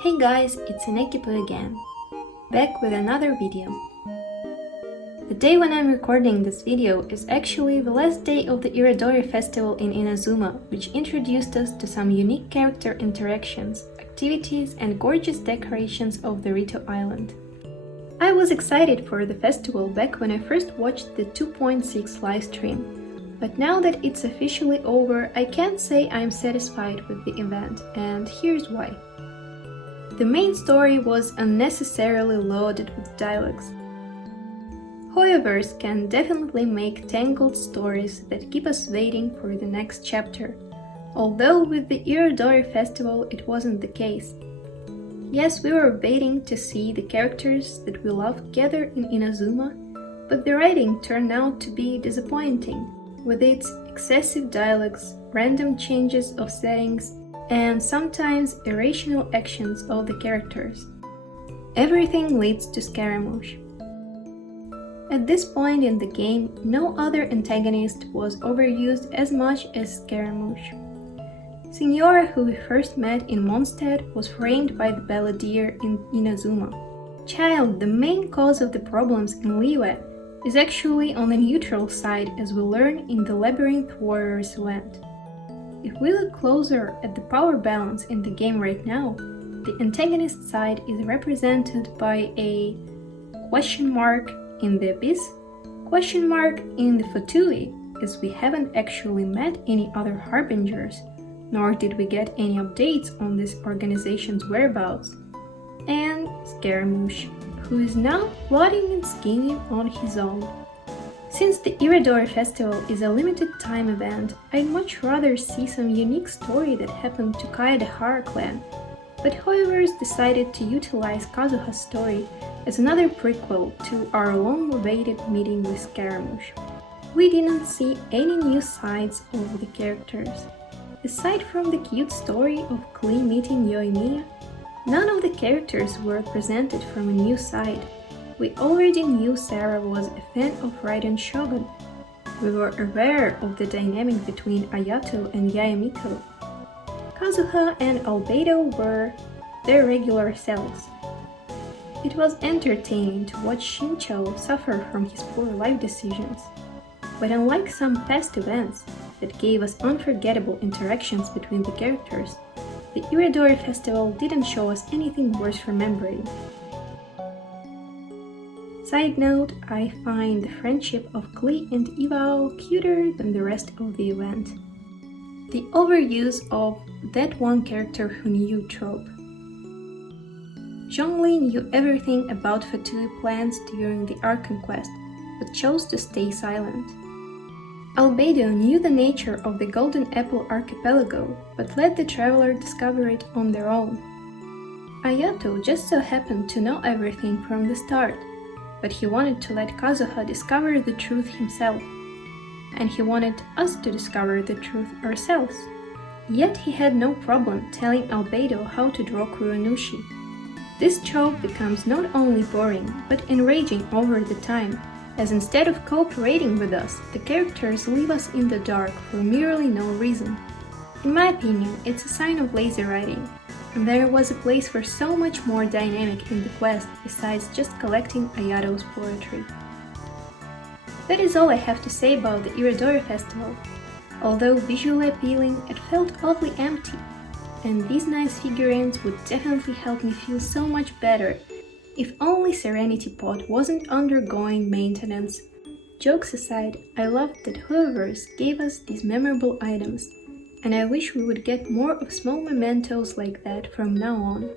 Hey guys, it's annekkipu again, back with another video. The day when I'm recording this video is actually the last day of the Irodori Festival in Inazuma, which introduced us to some unique character interactions, activities and gorgeous decorations of the Rito Island. I was excited for the festival back when I first watched the 2.6 livestream, but now that it's officially over, I can't say I'm satisfied with the event, and here's why. The main story was unnecessarily loaded with dialogues. However's can definitely make tangled stories that keep us waiting for the next chapter, although with the Irodori Festival it wasn't the case. Yes, we were waiting to see the characters that we love gather in Inazuma, but the writing turned out to be disappointing, with its excessive dialogues, random changes of settings, and sometimes irrational actions of the characters. Everything leads to Scaramouche. At this point in the game, no other antagonist was overused as much as Scaramouche. Signora, who we first met in Mondstadt, was framed by the balladeer in Inazuma. Child, the main cause of the problems in Liyue, is actually on the neutral side, as we learn in the Labyrinth Warriors event. If we look closer at the power balance in the game right now, the antagonist side is represented by a question mark in the Abyss, question mark in the Fatui, as we haven't actually met any other Harbingers, nor did we get any updates on this organization's whereabouts, and Scaramouche, who is now plotting and scheming on his own. Since the Irodori Festival is a limited time event, I'd much rather see some unique story that happened to Kaedehara clan, but Hoyoverse decided to utilize Kazuha's story as another prequel to our long-awaited meeting with Scaramouche. We didn't see any new sides of the characters. Aside from the cute story of Klee meeting Yoimiya, none of the characters were presented from a new side. We already knew Sarah was a fan of Raiden Shogun. We were aware of the dynamic between Ayato and Yayamiko. Kazuha and Albedo were their regular selves. It was entertaining to watch Shincho suffer from his poor life decisions. But unlike some past events that gave us unforgettable interactions between the characters, the Irodori Festival didn't show us anything worth remembering. Side note, I find the friendship of Klee and Iwao cuter than the rest of the event. The overuse of that one character who knew trope. Zhongli knew everything about Fatui plans during the Archon quest, but chose to stay silent. Albedo knew the nature of the Golden Apple Archipelago, but let the traveler discover it on their own. Ayato just so happened to know everything from the start, but he wanted to let Kazuha discover the truth himself, and he wanted us to discover the truth ourselves. Yet he had no problem telling Albedo how to draw Kuronushi. This trope becomes not only boring, but enraging over the time, as instead of cooperating with us, the characters leave us in the dark for merely no reason. In my opinion, it's a sign of lazy writing, and there was a place for so much more dynamic in the quest besides just collecting Ayato's poetry. That is all I have to say about the Irodori Festival. Although visually appealing, it felt oddly empty, and these nice figurines would definitely help me feel so much better if only Serenity Pod wasn't undergoing maintenance. Jokes aside, I loved that Hoyoverse gave us these memorable items, and I wish we would get more of small mementos like that from now on.